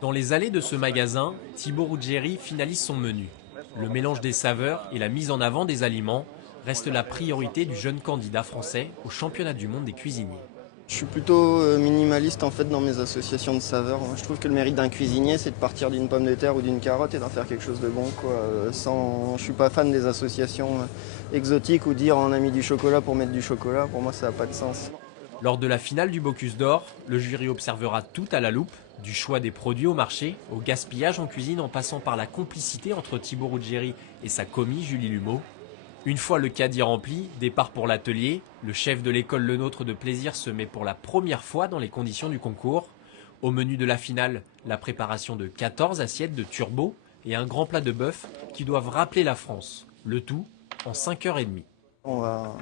Dans les allées de ce magasin, Thibaut Ruggieri finalise son menu. Le mélange des saveurs et la mise en avant des aliments reste la priorité du jeune candidat français au championnat du monde des cuisiniers. Je suis plutôt minimaliste en fait dans mes associations de saveurs. Je trouve que le mérite d'un cuisinier, c'est de partir d'une pomme de terre ou d'une carotte et d'en faire quelque chose de bon, quoi. Je suis pas fan des associations exotiques ou dire on a mis du chocolat pour mettre du chocolat. Pour moi, ça n'a pas de sens. Lors de la finale du Bocuse d'Or, le jury observera tout à la loupe, du choix des produits au marché, au gaspillage en cuisine en passant par la complicité entre Thibaut Ruggieri et sa commis Julie Lumeau. Une fois le caddie rempli, départ pour l'atelier, le chef de l'école Le Nôtre de Plaisir se met pour la première fois dans les conditions du concours. Au menu de la finale, la préparation de 14 assiettes de turbo et un grand plat de bœuf qui doivent rappeler la France. Le tout en 5h30. On va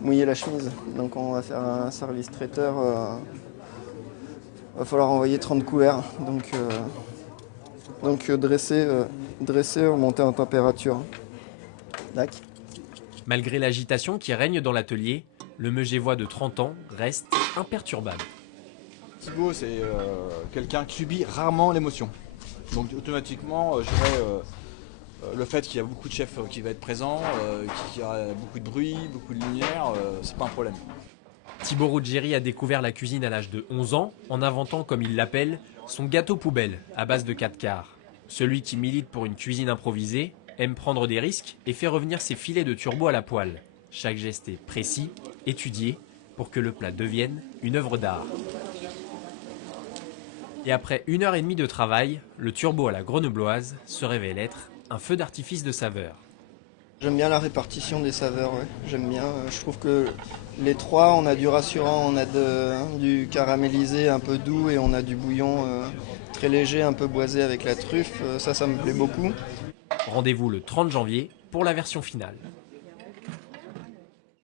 mouiller la chemise, donc on va faire un service traiteur. Va falloir envoyer 30 couverts, donc dresser, remonter en température. Dac. Malgré l'agitation qui règne dans l'atelier, le Megévois de 30 ans reste imperturbable. Thibaut, c'est quelqu'un qui subit rarement l'émotion. Donc automatiquement, je dirais, le fait qu'il y a beaucoup de chefs qui vont être présents, qu'il y aura beaucoup de bruit, beaucoup de lumière, c'est pas un problème. Thibaut Ruggieri a découvert la cuisine à l'âge de 11 ans en inventant, comme il l'appelle, son gâteau poubelle à base de 4 quarts. Celui qui milite pour une cuisine improvisée aime prendre des risques et fait revenir ses filets de turbo à la poêle. Chaque geste est précis, étudié, pour que le plat devienne une œuvre d'art. Et après 1h30 de travail, le turbo à la grenobloise se révèle être un feu d'artifice de saveurs. J'aime bien la répartition des saveurs, ouais. J'aime bien. Je trouve que les trois, on a du rassurant, on a du caramélisé un peu doux et on a du bouillon très léger, un peu boisé avec la truffe. Ça me plaît beaucoup. Rendez-vous le 30 janvier pour la version finale.